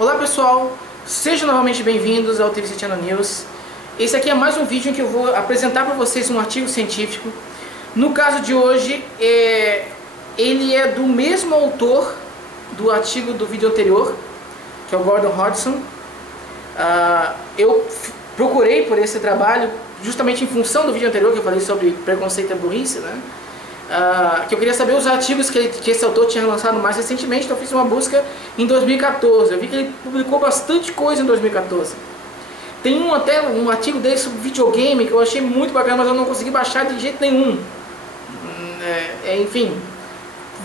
Olá pessoal, sejam novamente bem-vindos ao TVC Channel News. Esse aqui é mais um vídeo em que eu vou apresentar para vocês um artigo científico. No caso de hoje, ele é do mesmo autor do artigo do vídeo anterior, que é o Gordon Hodgson. Eu procurei por esse trabalho justamente em função do vídeo anterior que eu falei sobre preconceito e burrice, né? Que eu queria saber os artigos que esse autor tinha lançado mais recentemente, então eu fiz uma busca em 2014. Eu vi que ele publicou bastante coisa em 2014. Tem até um artigo dele sobre videogame que eu achei muito bacana, mas eu não consegui baixar de jeito nenhum. Enfim,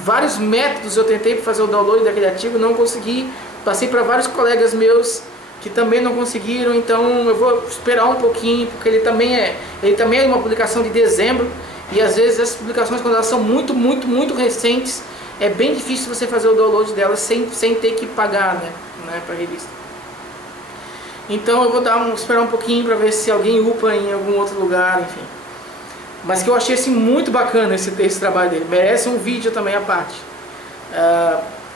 vários métodos eu tentei fazer o download daquele artigo, não consegui. Passei para vários colegas meus que também não conseguiram, então eu vou esperar um pouquinho, porque ele também é uma publicação de dezembro. E às vezes essas publicações, quando elas são muito recentes, é bem difícil você fazer o download delas sem ter que pagar, né, para a revista. Então eu vou esperar um pouquinho para ver se alguém upa em algum outro lugar, enfim. Mas que eu achei assim, muito bacana esse trabalho dele, merece um vídeo também à parte.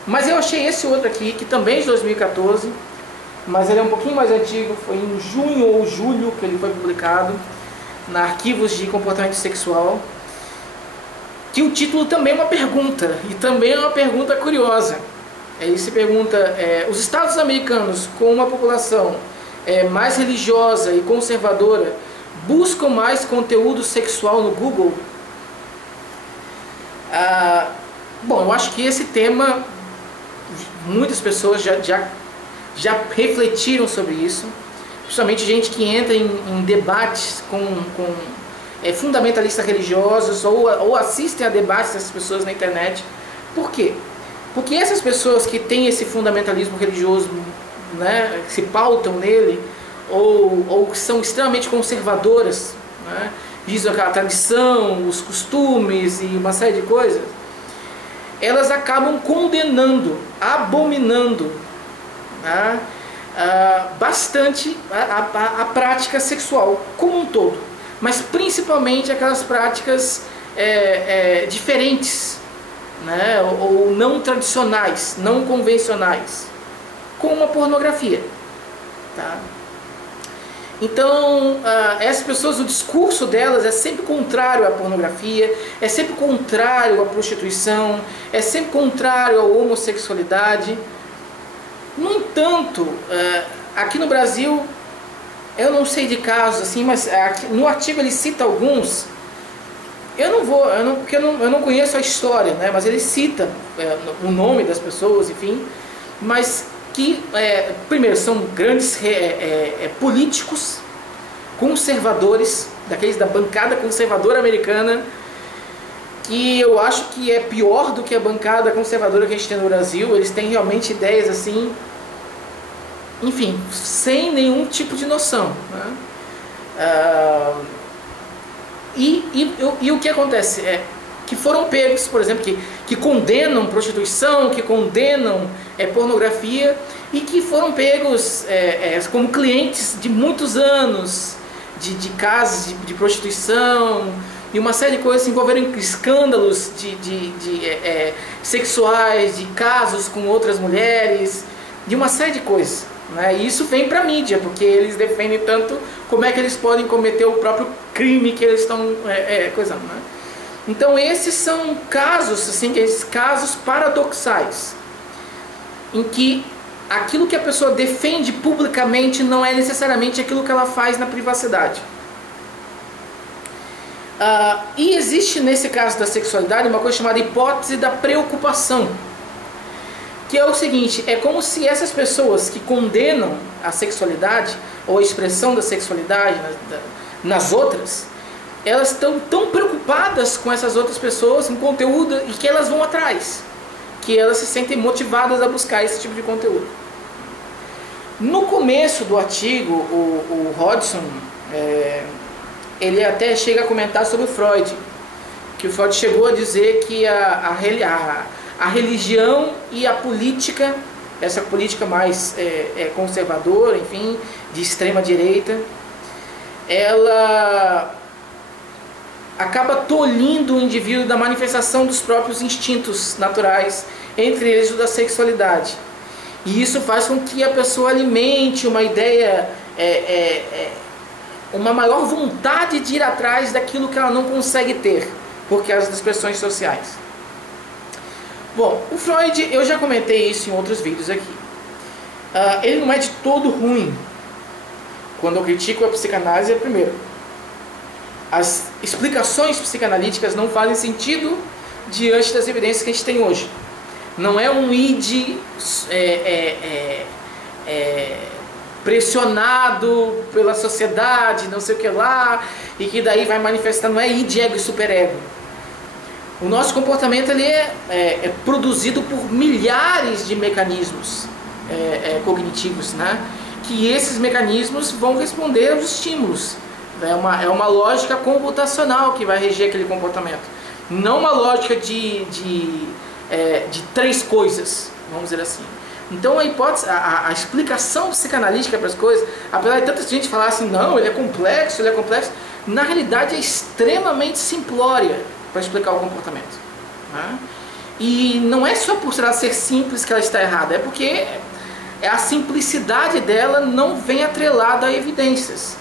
Mas eu achei esse outro aqui, que também é de 2014, mas ele é um pouquinho mais antigo, foi em junho ou julho que ele foi publicado, na Arquivos de Comportamento Sexual, que o título também é uma pergunta, e também é uma pergunta curiosa. Ele se pergunta, os Estados americanos, com uma população mais religiosa e conservadora, buscam mais conteúdo sexual no Google? Bom, eu acho que esse tema, muitas pessoas já refletiram sobre isso. Principalmente gente que entra em debates com fundamentalistas religiosos ou assistem a debates dessas pessoas na internet. Por quê? Porque essas pessoas que têm esse fundamentalismo religioso, né, que se pautam nele, ou que são extremamente conservadoras, né, visam a tradição, os costumes e uma série de coisas, elas acabam condenando, abominando, né, bastante a prática sexual como um todo, mas principalmente aquelas práticas diferentes, né, ou não tradicionais, não convencionais, como a pornografia, tá? Então essas pessoas, o discurso delas é sempre contrário à pornografia, é sempre contrário à prostituição, é sempre contrário à homossexualidade. No entanto, aqui no Brasil, eu não sei de casos assim, mas no artigo ele cita alguns. Porque eu não conheço a história, né? Mas ele cita o nome das pessoas, enfim, mas que primeiro são grandes políticos conservadores, daqueles da bancada conservadora americana, que eu acho que é pior do que a bancada conservadora que a gente tem no Brasil. Eles têm realmente ideias assim, enfim, sem nenhum tipo de noção, né? E o que acontece é que foram pegos, por exemplo, que condenam prostituição, que condenam pornografia, e que foram pegos como clientes de muitos anos de casos de prostituição e uma série de coisas que envolveram escândalos sexuais, de casos com outras mulheres, de uma série de coisas, né? E isso vem para a mídia, porque eles defendem tanto como é que eles podem cometer o próprio crime que eles estão coisando, né? Então esses são casos, assim, casos paradoxais, em que aquilo que a pessoa defende publicamente não é necessariamente aquilo que ela faz na privacidade. E existe nesse caso da sexualidade uma coisa chamada hipótese da preocupação, que é o seguinte: é como se essas pessoas que condenam a sexualidade ou a expressão da sexualidade nas outras, elas estão tão preocupadas com essas outras pessoas, em conteúdo, e que elas vão atrás, que elas se sentem motivadas a buscar esse tipo de conteúdo. No começo do artigo, o Hodgson, ele até chega a comentar sobre o Freud, que o Freud chegou a dizer que a religião e a política, essa política mais conservadora, enfim, de extrema direita, ela acaba tolhindo o indivíduo da manifestação dos próprios instintos naturais, entre eles o da sexualidade. E isso faz com que a pessoa alimente uma ideia, uma maior vontade de ir atrás daquilo que ela não consegue ter, por causa das pressões sociais. Bom, o Freud, eu já comentei isso em outros vídeos aqui. Ele não é de todo ruim. Quando eu critico a psicanálise, primeiro, as explicações psicanalíticas não fazem sentido diante das evidências que a gente tem hoje. Não é um id pressionado pela sociedade, não sei o que lá, e que daí vai manifestar, não é id, ego e superego. O nosso comportamento ele é produzido por milhares de mecanismos cognitivos, né? Que esses mecanismos vão responder aos estímulos. É uma lógica computacional que vai reger aquele comportamento. Não uma lógica de três coisas, vamos dizer assim. Então a hipótese, a explicação psicanalítica para as coisas, apesar de tanta gente falar assim, não, ele é complexo, na realidade é extremamente simplória para explicar o comportamento, né? E não é só por ela ser simples que ela está errada, é porque a simplicidade dela não vem atrelada a evidências,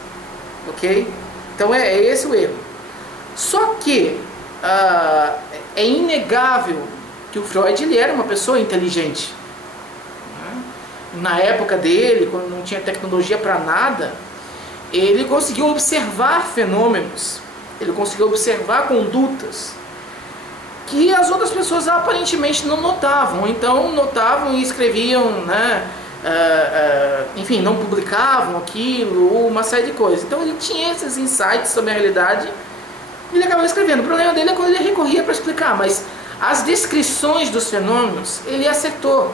ok? Então é esse o erro. Só que é inegável que o Freud ele era uma pessoa inteligente, né? Na época dele, quando não tinha tecnologia para nada, ele conseguiu observar fenômenos, ele conseguiu observar condutas que as outras pessoas aparentemente não notavam. Então notavam e escreviam, né? Enfim, não publicavam aquilo, uma série de coisas. Então ele tinha esses insights sobre a realidade e ele acabava escrevendo. O problema dele é quando ele recorria para explicar, mas as descrições dos fenômenos ele acertou.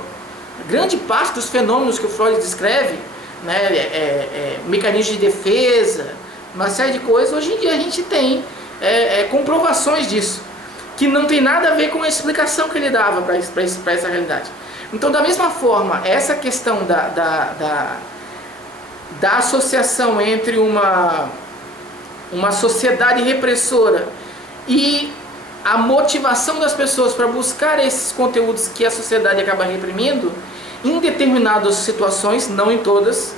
Grande parte dos fenômenos que o Freud descreve, né, mecanismos de defesa, uma série de coisas, hoje em dia a gente tem comprovações disso, que não tem nada a ver com a explicação que ele dava para essa realidade. Então, da mesma forma, essa questão da associação entre uma sociedade repressora e a motivação das pessoas para buscar esses conteúdos que a sociedade acaba reprimindo, em determinadas situações, não em todas,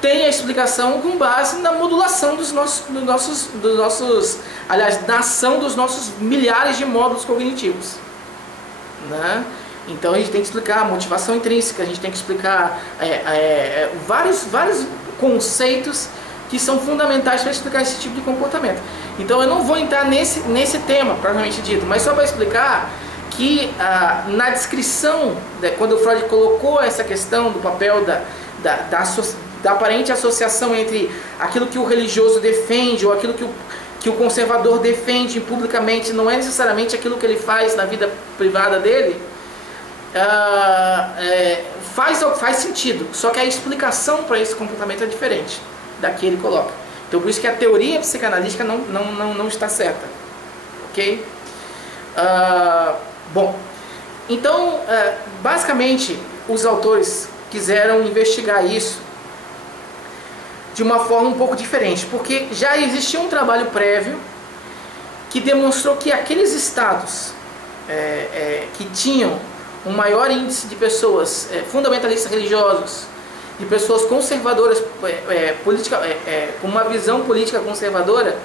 tem a explicação com base na modulação dos nossos, aliás, na ação dos nossos milhares de módulos cognitivos, né? Então a gente tem que explicar a motivação intrínseca, a gente tem que explicar vários conceitos que são fundamentais para explicar esse tipo de comportamento. Então eu não vou entrar nesse tema, propriamente dito, mas só para explicar que na descrição, quando o Freud colocou essa questão do papel da aparente associação entre aquilo que o religioso defende ou aquilo que o conservador defende publicamente, não é necessariamente aquilo que ele faz na vida privada dele, faz sentido, só que a explicação para esse comportamento é diferente da que ele coloca. Então por isso que a teoria psicanalítica não está certa, ok? Bom, então basicamente os autores quiseram investigar isso de uma forma um pouco diferente, porque já existia um trabalho prévio que demonstrou que aqueles estados que tinham um maior índice de pessoas fundamentalistas religiosos, de pessoas conservadoras, com uma visão política conservadora,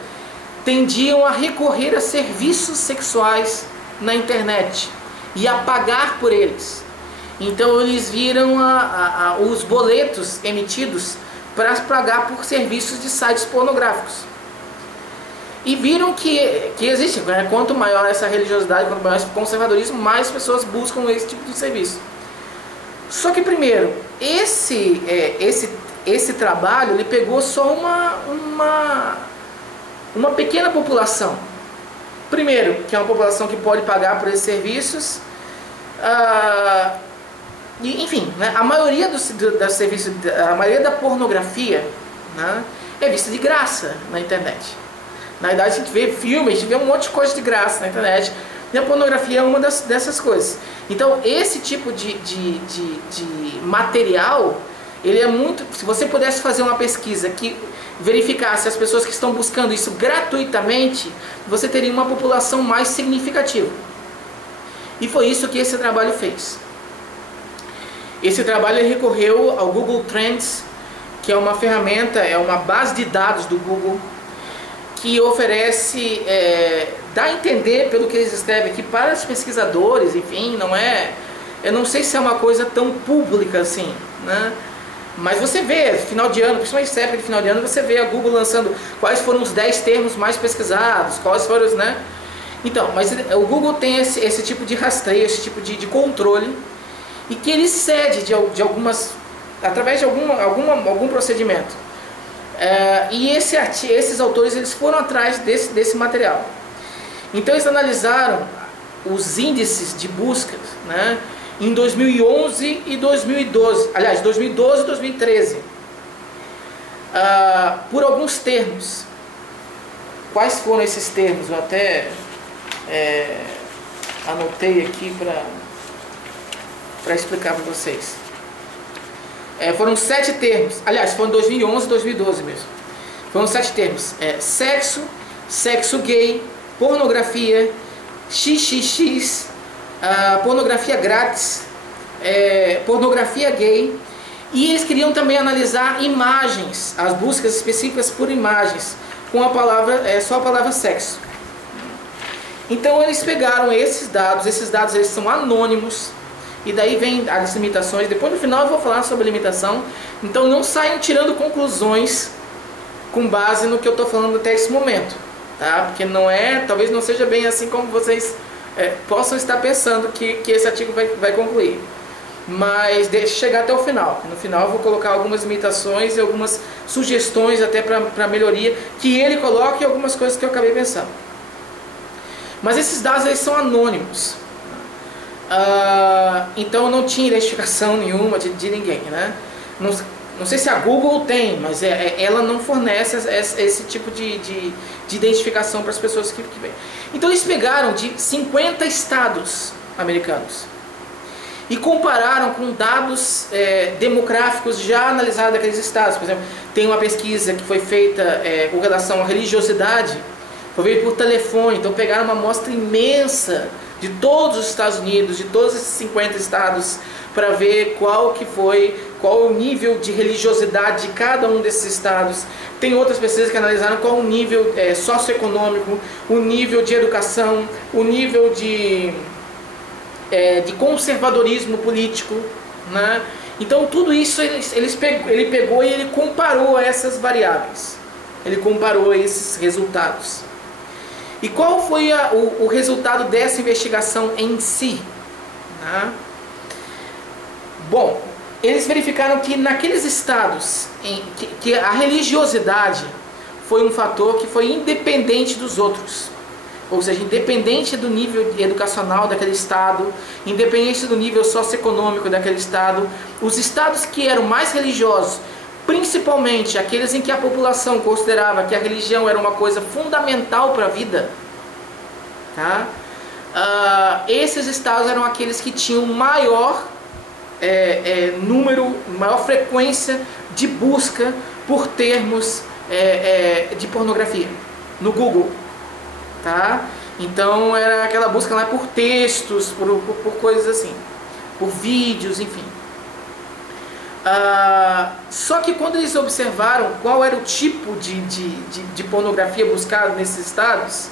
tendiam a recorrer a serviços sexuais na internet e a pagar por eles. Então eles viram os boletos emitidos para pagar por serviços de sites pornográficos. E viram que existe, né? Quanto maior essa religiosidade, quanto maior esse conservadorismo, mais pessoas buscam esse tipo de serviço. Só que primeiro, esse trabalho ele pegou só uma pequena população. Primeiro, que é uma população que pode pagar por esses serviços. E, enfim, né, a maioria dos serviços, a maioria da pornografia, né, é vista de graça na internet. Na verdade, a gente vê filmes, a gente vê um monte de coisa de graça na internet. E a pornografia é uma dessas coisas. Então, esse tipo de material, ele é muito... Se você pudesse fazer uma pesquisa que verificasse as pessoas que estão buscando isso gratuitamente, você teria uma população mais significativa. E foi isso que esse trabalho fez. Esse trabalho ele recorreu ao Google Trends, que é uma ferramenta, é uma base de dados do Google, que oferece, dá a entender, pelo que eles escrevem aqui, para os pesquisadores, enfim, eu não sei se é uma coisa tão pública assim, né? Mas você vê, final de ano, principalmente nessa época de final de ano, você vê a Google lançando quais foram os 10 termos mais pesquisados, quais foram os, né? Então, mas o Google tem esse tipo de rastreio, esse tipo de controle, e que ele cede de algumas, através de algum procedimento. E esses autores eles foram atrás desse material. Então eles analisaram os índices de buscas, né, em 2011 e 2012, aliás, 2012 e 2013, por alguns termos. Quais foram esses termos? Eu até anotei aqui para explicar para vocês. Foram 7 termos, aliás, foram 2011 e 2012 mesmo. Foram 7 termos: sexo, sexo gay, pornografia, XXX, pornografia grátis, pornografia gay. E eles queriam também analisar imagens, as buscas específicas por imagens, com a palavra, só a palavra sexo. Então eles pegaram esses dados eles são anônimos, e daí vem as limitações. Depois no final eu vou falar sobre a limitação. Então não saiam tirando conclusões com base no que eu estou falando até esse momento, tá? Porque talvez não seja bem assim como vocês possam estar pensando que esse artigo vai concluir. Mas deixe chegar até o final. No final eu vou colocar algumas limitações e algumas sugestões até para melhoria que ele coloca, e algumas coisas que eu acabei pensando. Mas esses dados eles são anônimos. Então não tinha identificação nenhuma de ninguém, né? Não sei se a Google tem, mas ela não fornece esse tipo de identificação para as pessoas que vêm. Então eles pegaram de 50 estados americanos e compararam com dados demográficos já analisados daqueles estados. Por exemplo, tem uma pesquisa que foi feita com relação à religiosidade, foi feita por telefone. Então pegaram uma amostra imensa de todos os Estados Unidos, de todos esses 50 estados, para ver qual o nível de religiosidade de cada um desses estados. Tem outras pesquisas que analisaram qual o nível socioeconômico, o nível de educação, o nível de conservadorismo político, né? Então tudo isso ele pegou e ele comparou essas variáveis, ele comparou esses resultados. E qual foi o resultado dessa investigação em si, né? Bom, eles verificaram que naqueles estados que a religiosidade foi um fator que foi independente dos outros, ou seja, independente do nível educacional daquele estado, independente do nível socioeconômico daquele estado, os estados que eram mais religiosos, principalmente aqueles em que a população considerava que a religião era uma coisa fundamental para a vida, tá? Esses estados eram aqueles que tinham maior maior frequência de busca por termos de pornografia no Google, tá? Então era aquela busca lá por textos, por coisas assim, por vídeos, enfim. Só que quando eles observaram qual era o tipo de pornografia buscada nesses estados,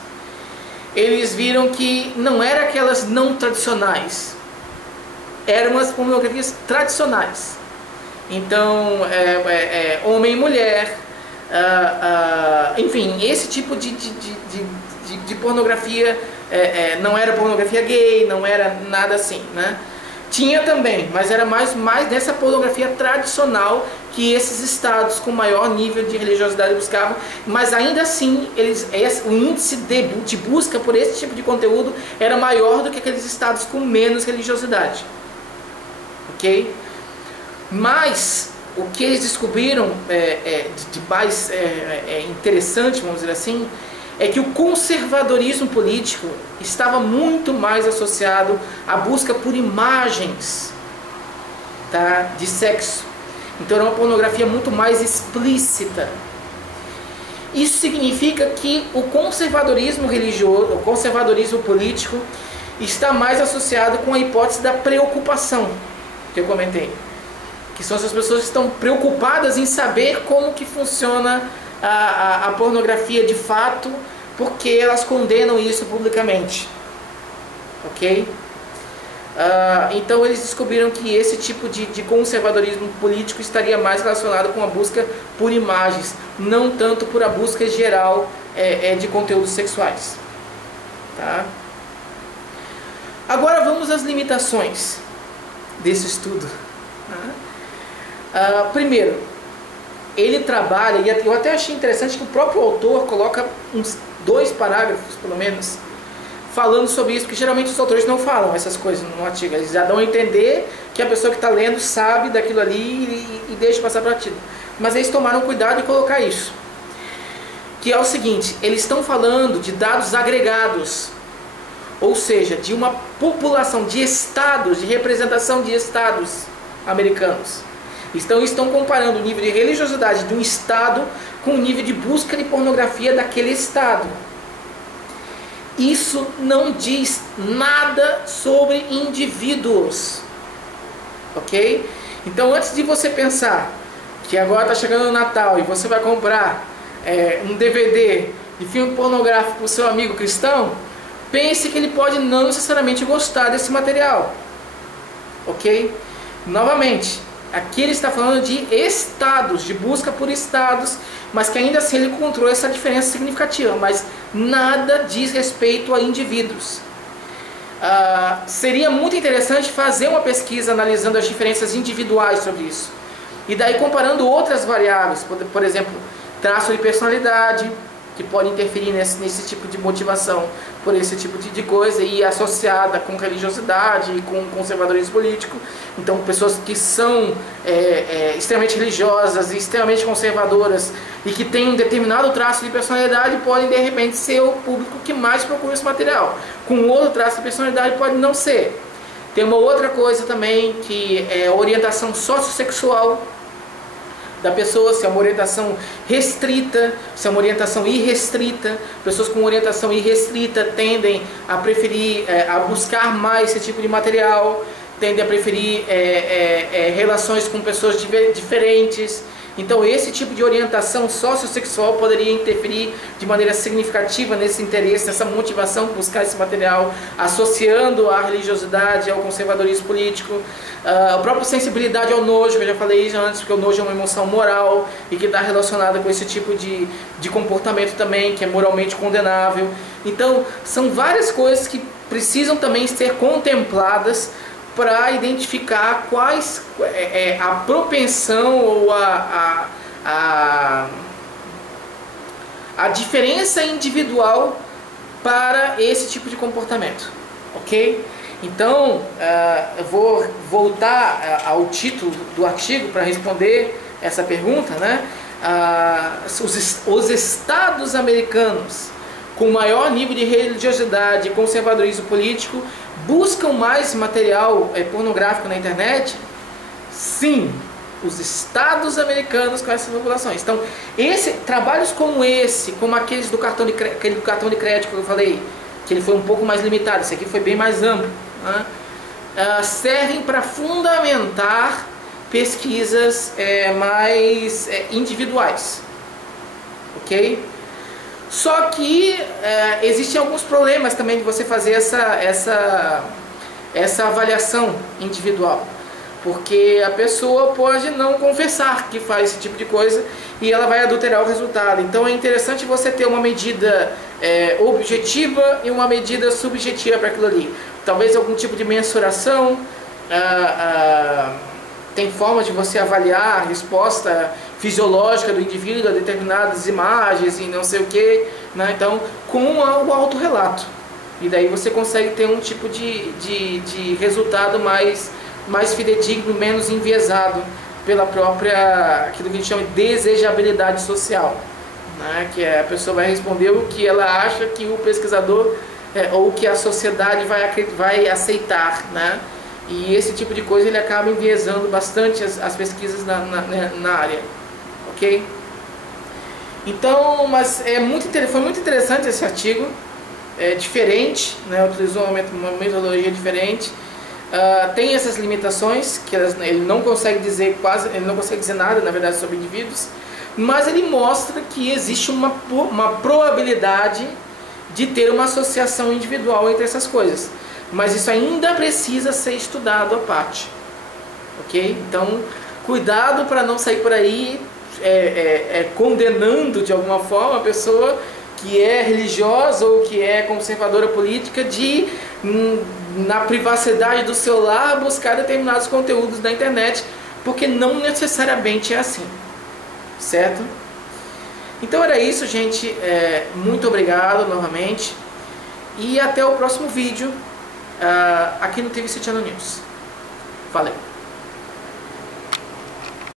eles viram que não era aquelas não tradicionais, eram as pornografias tradicionais. Então homem e mulher, enfim, esse tipo de pornografia, não era pornografia gay, não era nada assim, né? Tinha também, mas era mais dessa pornografia tradicional que esses estados com maior nível de religiosidade buscavam. Mas ainda assim, o índice de busca por esse tipo de conteúdo era maior do que aqueles estados com menos religiosidade. Ok? Mas o que eles descobriram de mais interessante, vamos dizer assim, é que o conservadorismo político estava muito mais associado à busca por imagens, tá, de sexo. Então era uma pornografia muito mais explícita. Isso significa que o conservadorismo religioso, o conservadorismo político, está mais associado com a hipótese da preocupação. que eu comentei, que são essas pessoas que estão preocupadas em saber como que funciona a pornografia de fato, porque elas condenam isso publicamente, ok? Então eles descobriram que esse tipo de conservadorismo político estaria mais relacionado com a busca por imagens, não tanto por a busca geral de conteúdos sexuais. Tá? Agora vamos às limitações desse estudo. Primeiro, ele trabalha, e eu até achei interessante que o próprio autor coloca uns 2 parágrafos, pelo menos, falando sobre isso, porque geralmente os autores não falam essas coisas no artigo, eles já dão a entender que a pessoa que está lendo sabe daquilo ali e deixa passar para o artigo. Mas eles tomaram cuidado de colocar isso, que é o seguinte: eles estão falando de dados agregados, ou seja, de uma população de estados, de representação de estados americanos. Então estão comparando o nível de religiosidade de um estado com o nível de busca de pornografia daquele estado. Isso não diz nada sobre indivíduos, ok? Então, antes de você pensar que agora está chegando o Natal e você vai comprar um DVD de filme pornográfico para o seu amigo cristão, pense que ele pode não necessariamente gostar desse material, ok? Novamente, aqui ele está falando de estados, de busca por estados, mas que ainda assim ele encontrou essa diferença significativa, mas nada diz respeito a indivíduos. Seria muito interessante fazer uma pesquisa analisando as diferenças individuais sobre isso, e daí comparando outras variáveis, por exemplo, traço de personalidade, que pode interferir nesse tipo de motivação por esse tipo de coisa, e associada com religiosidade e com conservadorismo político. Então, pessoas que são extremamente religiosas e extremamente conservadoras e que têm um determinado traço de personalidade podem, de repente, ser o público que mais procura esse material. Com outro traço de personalidade pode não ser. Tem uma outra coisa também, que é a orientação sociossexual da pessoa, se é uma orientação restrita, se é uma orientação irrestrita. Pessoas com orientação irrestrita tendem a preferir, a buscar mais esse tipo de material, tendem a preferir relações com pessoas diferentes. Então esse tipo de orientação sociossexual poderia interferir de maneira significativa nesse interesse, nessa motivação por buscar esse material, associando a religiosidade ao conservadorismo político. A própria sensibilidade ao nojo, que eu já falei isso antes, porque o nojo é uma emoção moral e que está relacionada com esse tipo de comportamento também, que é moralmente condenável. Então são várias coisas que precisam também ser contempladas para identificar quais a propensão ou a diferença individual para esse tipo de comportamento, ok? Então, eu vou voltar ao título do artigo para responder essa pergunta, né? Os estados americanos com maior nível de religiosidade e conservadorismo político buscam mais material pornográfico na internet? Sim, os estados americanos com essas populações. Então, trabalhos como esse, como aquele do cartão de crédito que eu falei, que ele foi um pouco mais limitado, esse aqui foi bem mais amplo, né? Servem para fundamentar pesquisas mais individuais, ok? Só que existem alguns problemas também de você fazer essa avaliação individual, porque a pessoa pode não confessar que faz esse tipo de coisa e ela vai adulterar o resultado. Então é interessante você ter uma medida objetiva e uma medida subjetiva para aquilo ali. Talvez algum tipo de mensuração. Tem formas de você avaliar a resposta fisiológica do indivíduo a determinadas imagens e não sei o que, né? Então, com o autorrelato. E daí você consegue ter um tipo de resultado mais fidedigno, menos enviesado pela própria, aquilo que a gente chama de desejabilidade social, né? Que a pessoa vai responder o que ela acha que o pesquisador ou que a sociedade vai aceitar, né? E esse tipo de coisa ele acaba enviesando bastante as pesquisas na área, ok? Então, mas foi muito interessante esse artigo, diferente, né? Utilizou uma metodologia diferente. tem essas limitações, que ele não consegue dizer ele não consegue dizer nada, na verdade, sobre indivíduos, mas ele mostra que existe uma probabilidade de ter uma associação individual entre essas coisas. Mas isso ainda precisa ser estudado à parte. Ok? Então, cuidado para não sair por aí condenando de alguma forma a pessoa que é religiosa ou que é conservadora política de, na privacidade do seu lar, buscar determinados conteúdos na internet, porque não necessariamente é assim. Certo? Então era isso, gente. Muito obrigado novamente. E até o próximo vídeo aqui no TV Channel News. Valeu!